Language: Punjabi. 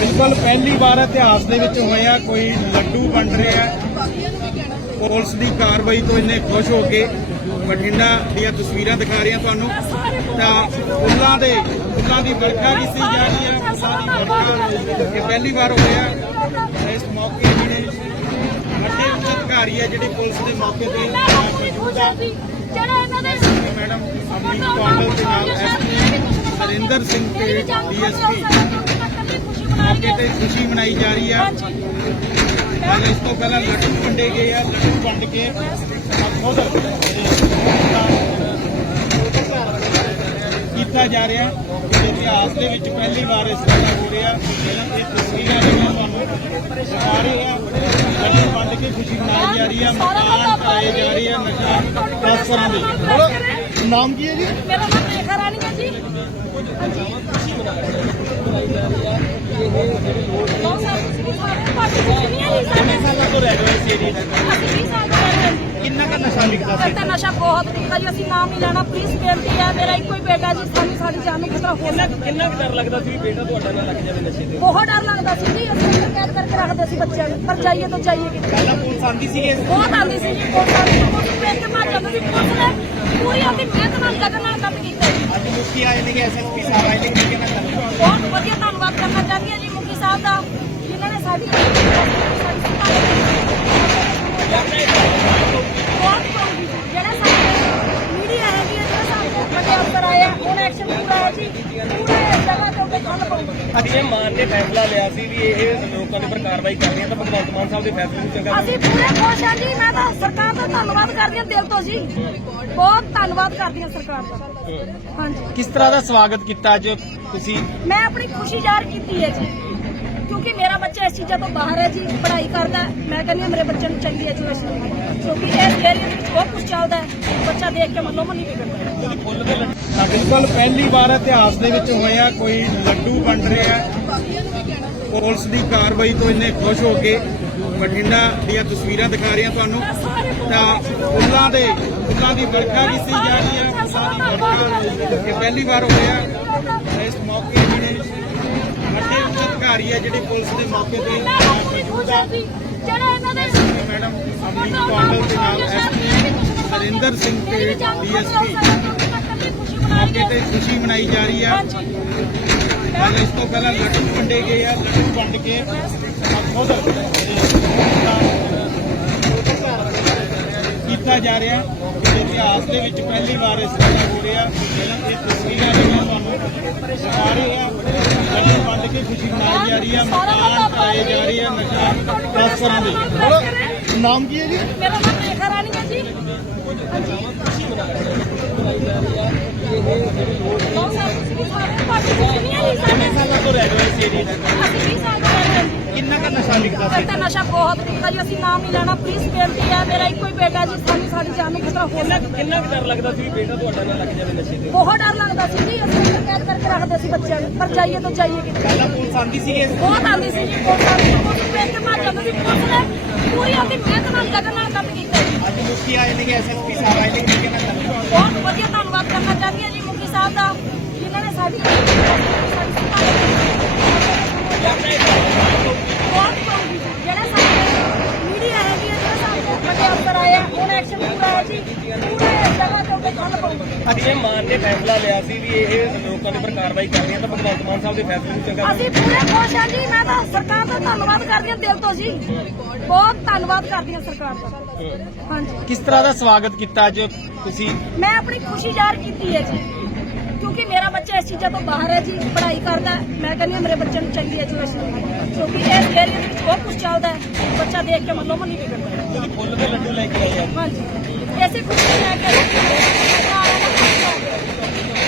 ਬਿਲਕੁਲ ਪਹਿਲੀ ਵਾਰ ਇਤਿਹਾਸ ਦੇ ਵਿੱਚ ਹੋਇਆ ਕੋਈ ਲੱਡੂ ਵੰਡ ਰਿਹਾ ਹੈ। ਪੁਲਿਸ ਦੀ ਕਾਰਵਾਈ ਤੋਂ ਇੰਨੇ ਖੁਸ਼ ਹੋ ਕੇ ਬਠਿੰਡਾ ਦੀਆਂ ਤਸਵੀਰਾਂ ਦਿਖਾ ਰਹੀਆਂ ਤੁਹਾਨੂੰ। ਤਾਂ ਫੁੱਲਾਂ ਦੇ ਫੁੱਲਾਂ ਦੀ ਵਰਖਾ ਕੀਤੀ ਜਾ ਰਹੀ ਹੈ ਫੁੱਲਾਂ ਦੀ ਵਰਖਾ ਇਹ ਪਹਿਲੀ ਵਾਰ ਹੋਇਆ ਇਸ ਮੌਕੇ ਜਿਹੜੇ ਵੱਡੇ ਉੱਚ ਅਧਿਕਾਰੀ ਹੈ ਜਿਹੜੇ ਪੁਲਿਸ ਦੇ ਮੌਕੇ ਤੇ ਮੌਜੂਦ ਹੈ। ਜਿਹੜਾ ਇਹਨਾਂ ਦੇ ਮੈਡਮ ਅਮਰੀਕ ਕੌਂਡਲ ਦੇ ਨਾਲ ਐਸਪੀ ਸਰਿੰਦਰ ਸਿੰਘ ਤੇ ਡੀਐਸਪੀ ਮੌਕੇ ਤੇ ਖੁਸ਼ੀ ਮਨਾਈ ਜਾ ਰਹੀ ਹੈ ਕੱਲ ਇਸ ਤੋਂ ਪਹਿਲਾਂ ਲੱਡੂ ਵੰਡੇ ਗਏ ਆ ਲੱਡੂ ਵੰਡ ਕੇ ਕੀਤਾ ਜਾ ਰਿਹਾ। ਇਤਿਹਾਸ ਦੇ ਵਿੱਚ ਪਹਿਲੀ ਵਾਰ ਇਸ ਤਰ੍ਹਾਂ ਹੋ ਰਿਹਾ ਇਹ ਤਸਵੀਰਾਂ ਜਿਹੜੀਆਂ ਤੁਹਾਨੂੰ ਰਹੇ ਆ। ਲੱਡੂ ਵੰਡ ਕੇ ਖੁਸ਼ੀ ਮਨਾਈ ਜਾ ਰਹੀ ਹੈ ਮਕਾਨ ਪਾਏ ਜਾ ਰਹੇ ਆ ਨਸ਼ਾ ਤਸਕਰਾਂ ਦੇ। ਨਾਮ ਕੀ ਹੈ ਜੀ? ਮੇਰਾ ਨਾਮ ਰੇਖਾ ਰਾਣੀ ਹੈ ਜੀ। ਹਾਂਜੀ ਬਹੁਤ ਸਾਰੇ ਤੁਸੀਂ ਸਾਰੇ ਪਾਰਟੀ ਨਹੀਂ ਹੈ ਜੀ ਸਾਡੇ ਸਾਲਾਂ ਤੋਂ ਰਹਿ ਰਹੇ ਇਸ ਏਰੀਏ 'ਚ ਅਸੀਂ 20 ਸਾਲ ਤੋਂ ਰਹਿ ਰਹੇ ਹਾਂ ਜੀ ਕਿੰਨਾ ਕੁ ਨਸ਼ਾ ਵਿਕਦਾ ਸੀ? ਇੱਥੇ ਨਸ਼ਾ ਬਹੁਤ ਵਿਕਦਾ ਜੀ। ਅਸੀਂ ਨਾਮ ਨਹੀਂ ਲੈਣਾ ਪਲੀਜ਼ ਬੇਨਤੀ ਹੈ ਮੇਰਾ ਇੱਕੋ ਹੀ ਬੇਟਾ ਜੀ ਸਾਨੂੰ ਸਾਡੀ ਜਾਨ ਨੂੰ ਖਤਰਾ ਹੋ ਸਕਦਾ। ਕਿੰਨਾ ਕੁ ਡਰ ਲੱਗਦਾ ਸੀ ਬੇਟਾ ਤੁਹਾਡਾ ਨਾ ਲੱਗ ਜਾਵੇ ਨਸ਼ੇ ਤੇ? ਬਹੁਤ ਡਰ ਲੱਗਦਾ ਸੀ ਜੀ ਅਸੀਂ ਅੰਦਰ ਕੈਦ ਕਰਕੇ ਰੱਖਦੇ ਸੀ ਬੱਚਿਆਂ ਨੂੰ। ਪਰ ਜਾਈਏ ਤਾਂ ਜਾਈਏ ਕਿੱਥੇ? ਪਹਿਲਾਂ ਪੁਲਿਸ ਆਂਦੀ ਸੀਗੇ ਬਹੁਤ ਆਉਂਦੀ ਸੀ ਜੀ ਬਹੁਤ ਆਉਂਦੀ ਸੀ। ਵੇਖ ਕੇ ਭੱਜ ਜਾਂਦੀ ਸੀ। ਪੁਲਿਸ ਨੇ ਪੂਰੀ ਆਪਣੀ ਮਿਹਨਤ ਨਾਲ ਲਗਨ ਨਾਲ ਕੰਮ ਕੀਤਾ ਜੀ। ਅੱਜ ਮੁਖੀ ਆਏ ਨੇ ਐਸਐਸਪੀ ਸਾਹਿਬ ਆਏ ਨੇ ਕਿਹਨਾਂ ਕਰਨਾ ਬਹੁਤ ਵਧੀਆ ਧੰਨਵਾਦ ਕਰਨਾ ਚਾਹੁੰਦੀ ਹਾਂ ਜੀ ਮੁਖੀ ਸਾਹਿਬ ਦਾ ਜਿਨ੍ਹਾਂ ਨੇ ਸਾਡੀ ਸਾਡੀ ਬਹੁਤ ਬਹੁਤ ਜਿਹੜਾ ਸਾਡੇ ਮੀਡੀਆ ਹੈਗੀ ਹੈ ਜਿਹੜਾ ਸਾਡੇ ਵੱਡੇ ਅਫਸਰ ਆਏ ਆ ਉਹਨਾਂ ਐਕਸ਼ਨ ਪੂਰਾ ਹੈ ਜੀ ਪੂਰੇ ਜਗ੍ਹਾ ਤੇ ਉੱਤੇ ਗੱਲ ਪਊਗੀ ਅੱਜ ਇਹ ਮਾਨ ਨੇ ਫੈਸਲਾ ਲਿਆ ਸੀ ਵੀ ਇਹ ਲੋਕਾਂ ਦੇ ਉੱਪਰ ਕਾਰਵਾਈ ਕਰਨੀ ਹੈ ਤਾਂ ਭਗਵੰਤ ਮਾਨ ਸਾਹਿਬ ਦੇ ਫੈਸਲੇ ਨੂੰ ਚੰਗਾ ਅਸੀਂ ਪੂਰੇ ਖੁਸ਼ ਹਾਂ ਜੀ ਮੈਂ ਤਾਂ ਸਰਕਾਰ ਦਾ ਧੰਨਵਾਦ ਕਰਦੀ ਹਾਂ ਦਿਲ ਤੋਂ ਜੀ। ਬਹੁਤ ਧੰਨਵਾਦ ਕਰਦੀ ਹਾਂ ਸਰਕਾਰ ਦਾ। ਹਾਂਜੀ। ਕਿਸ ਤਰ੍ਹਾਂ ਦਾ ਸਵਾਗਤ ਕੀਤਾ ਅੱਜ ਤੁਸੀਂ? ਮੈਂ ਆਪਣੀ ਖੁਸ਼ੀ ਜ਼ਾਹਰ ਕੀਤੀ ਹੈ ਜੀ। ਕਿਉਂਕਿ ਮੇਰਾ ਬੱਚਾ ਇਸ ਚੀਜ਼ਾਂ ਤੋਂ ਬਾਹਰ ਹੈ ਜੀ ਪੜ੍ਹਾਈ ਕਰਦਾ। ਮੈਂ ਕਹਿੰਦੀ ਹਾਂ ਮੇਰੇ ਬੱਚੇ ਨੂੰ ਚੰਗੀ ਐਜੂਕੇਸ਼ਨ ਕਿਉਂਕਿ ਇਸ ਏਰੀਆ ਵਿੱਚ ਬਹੁਤ ਕੁਝ ਚੱਲਦਾ ਹੈ। ਬੱਚਾ ਦੇਖ ਕੇ ਮਨੋਂ ਮਨੀ ਵਿਗੜਦਾ ਬਿਲਕੁਲ ਪਹਿਲੀ ਵਾਰ ਇਤਿਹਾਸ ਦੇ ਵਿੱਚ ਹੋਇਆ ਕੋਈ ਲੱਡੂ ਵੰਡ ਰਿਹਾ। ਪੁਲਿਸ ਦੀ ਕਾਰਵਾਈ ਤੋਂ ਇੰਨੇ ਖੁਸ਼ ਹੋ ਕੇ ਬਠਿੰਡਾ ਦੀਆਂ ਤਸਵੀਰਾਂ ਦਿਖਾ ਰਹੀਆਂ ਤੁਹਾਨੂੰ। ਤਾਂ ਫੁੱਲਾਂ ਦੇ ਫੁੱਲਾਂ ਦੀ ਵਰਖਾ ਕੀਤੀ ਜਾ ਰਹੀ ਹੈ। ਫੁੱਲਾਂ ਦੀ ਵਰਖਾ ਇਹ ਪਹਿਲੀ ਵਾਰ ਹੋਇਆ। ਇਸ ਮੌਕੇ ਜਿਹੜੇ ਵੱਡੇ ਅਧਿਕਾਰੀ ਹੈ ਜਿਹੜੇ ਪੁਲਿਸ ਦੇ ਮੌਕੇ ਤੇ ਮੌਜੂਦ ਹੈ ਜਿਹੜਾ ਇਹਨਾਂ ਦੇ ਮੈਡਮ ਅਮਰੀਕ ਕੌਂਡਲ ਦੇ ਨਾਲ ਐਸਪੀ ਸਰਿੰਦਰ ਸਿੰਘ ਤੇ ਡੀਐਸਪੀ ਮੌਕੇ ਤੇ ਖੁਸ਼ੀ ਮਨਾਈ ਜਾ ਰਹੀ ਹੈ। ਕੱਲ ਇਸ ਤੋਂ ਪਹਿਲਾਂ ਲੱਡੂ ਵੰਡੇ ਗਏ ਆ ਲੱਡੂ ਵੰਡ ਕੇ ਖੁਦ ਕੀਤਾ ਜਾ ਰਿਹਾ ਹੈ। ਇਤਿਹਾਸ ਦੇ ਵਿੱਚ ਪਹਿਲੀ ਵਾਰ ਇਸ ਤਰ੍ਹਾਂ ਹੋ ਰਿਹਾ। ਇਹ ਤਸਵੀਰਾਂ ਜਿਹੜੀਆਂ ਤੁਹਾਨੂੰ ਰਹੇ ਆ ਲੱਡੂ ਵੰਡ ਕੇ ਖੁਸ਼ੀ ਮਨਾਈ ਜਾ ਰਹੀ ਹੈ ਮਕਾਨ ਪਾਏ ਜਾ ਰਹੇ ਆ ਨਸ਼ਾ ਤਸਕਰਾਂ ਦੇ। ਨਾਮ ਕੀ ਹੈ ਜੀ? ਮੇਰਾ ਨਾਮ ਰੇਖਾ ਰਾਣੀ ਹੈ ਜੀ। ਬਹੁਤ ਸਾਰੇ ਸਾਰੇ ਪਾਰਟੀ ਨਹੀਂ ਹੈ ਜੀ ਸਾਡੇ ਸਾਲਾਂ ਤੋਂ ਰਹਿ ਰਹੇ ਇਸ ਏਰੀਏ 'ਚ ਅਸੀਂ 20 ਸਾਲ ਤੋਂ ਰਹਿ ਰਹੇ ਹਾਂ ਜੀ ਕਿੰਨਾ ਕੁ ਨਸ਼ਾ ਵਿਕਦਾ ਸੀ? ਇੱਥੇ ਨਸ਼ਾ ਬਹੁਤ ਵਿਕਦਾ ਜੀ ਅਸੀਂ ਨਾਮ ਨਹੀਂ ਲੈਣਾ ਪਲੀਜ਼ ਬੇਨਤੀ ਹੈ ਮੇਰਾ ਇੱਕੋ ਹੀ ਬੇਟਾ ਜੀ ਸਾਨੂੰ ਸਾਡੀ ਜਾਨ ਨੂੰ ਖਤਰਾ ਹੋ ਸਕਦਾ। ਕਿੰਨਾ ਕੁ ਡਰ ਲੱਗਦਾ ਸੀ ਵੀ ਬੇਟਾ ਤੁਹਾਡਾ ਨਾ ਲੱਗ ਜਾਵੇ ਨਸ਼ੇ ਤੇ? ਬਹੁਤ ਡਰ ਲੱਗਦਾ ਸੀ ਜੀ ਅਸੀਂ ਅੰਦਰ ਕੈਦ ਕਰਕੇ ਰੱਖਦੇ ਸੀ ਬੱਚਿਆਂ ਨੂੰ ਪਰ ਜਾਈਏ ਤਾਂ ਜਾਈਏ ਕਿੱਥੇ? ਪਹਿਲਾਂ ਪੁਲਿਸ ਆਂਦੀ ਸੀਗੇ ਬਹੁਤ ਆਉਂਦੀ ਸੀ ਜੀ ਬਹੁਤ ਆਉਂਦੀ ਸੀ ਪੁਲਿਸ ਵੇਖ ਕੇ ਭੱਜ ਜਾਂਦੀ ਸੀ ਪੁਲਿਸ ਨੇ ਪੂਰੀ ਆਪਣੀ ਮਿਹਨਤ ਨਾਲ ਲਗਨ ਨਾਲ ਕੰਮ ਕੀਤਾ ਜੀ। ਅੱਜ ਮੁਖੀ ਆਏ ਨੇ ਐਸਐਸਪੀ ਸਾਹਿਬ ਆਏ ਨੇ ਬਹੁਤ ਵਧੀਆ ਧੰਨਵਾਦ ਕਰਨਾ ਚਾਹੁੰਦੀ ਹਾਂ ਜੀ ਮੁਖੀ ਸਾਹਿਬ ਦਾ ਜਿਨ੍ਹਾਂ ਨੇ ਸਾਡੀ ਬਹੁਤ ਬਹੁਤ ਜਿਹੜਾ ਸਾਡੇ ਮੀਡੀਆ ਹੈਗੀ ਹੈ ਜਿਹੜਾ ਸਾਡੇ ਵੱਡੇ ਅਫਸਰ ਆਏ ਆ ਉਹਨਾਂ ਐਕਸ਼ਨ ਪੂਰਾ ਹੈ ਜੀ ਪੂਰੇ ਇਹ ਮਾਨ ਨੇ ਫੈਸਲਾ ਲਿਆ ਸੀ ਵੀ ਇਹ ਲੋਕਾਂ ਦੇ ਉੱਪਰ ਕਾਰਵਾਈ ਕਰਨੀ ਹੈ ਤਾਂ ਭਗਵੰਤ ਮਾਨ ਸਾਹਿਬ ਦੇ ਫੈਸਲੇ ਨੂੰ ਚੰਗਾ ਅਸੀਂ ਪੂਰੇ ਖੁਸ਼ ਹਾਂ ਜੀ ਮੈਂ ਤਾਂ ਸਰਕਾਰ ਦਾ ਧੰਨਵਾਦ ਕਰਦੀ ਹਾਂ ਦਿਲ ਤੋਂ ਜੀ। ਬਹੁਤ ਧੰਨਵਾਦ ਕਰਦੀ ਹਾਂ ਸਰਕਾਰ ਦਾ। ਹਾਂਜੀ। ਕਿਸ ਤਰ੍ਹਾਂ ਦਾ ਸਵਾਗਤ ਕੀਤਾ ਅੱਜ ਤੁਸੀਂ? ਮੈਂ ਆਪਣੀ ਖੁਸ਼ੀ ਜ਼ਾਹਰ ਕੀਤੀ ਹੈ ਜੀ ਕਿਉਂਕਿ ਮੇਰਾ ਬੱਚਾ ਇਸ ਚੀਜ਼ਾਂ ਤੋਂ ਬਾਹਰ ਹੈ ਜੀ ਪੜ੍ਹਾਈ ਕਰਦਾ। ਮੈਂ ਕਹਿੰਦੀ ਹਾਂ ਮੇਰੇ ਬੱਚੇ ਨੂੰ ਚੰਗੀ ਐਜੂਕੇਸ਼ਨ ਕਿਉਂਕਿ ਇਸ ਏਰੀਆ ਵਿੱਚ ਬਹੁਤ ਕੁਝ ਚੱਲਦਾ ਹੈ। ਬੱਚਾ ਦੇਖ ਕੇ ਮਨੋਂ ਮਨੀ ਵਿਗੜਦਾ। ਫੁੱਲ ਦੇ ਲੱਡੂ ਲੈ ਕੇ ਆਏ ਆ। ਹਾਂਜੀ। ਐਸੇ ਖੁਸ਼ੀ ਲੈ ਕੇ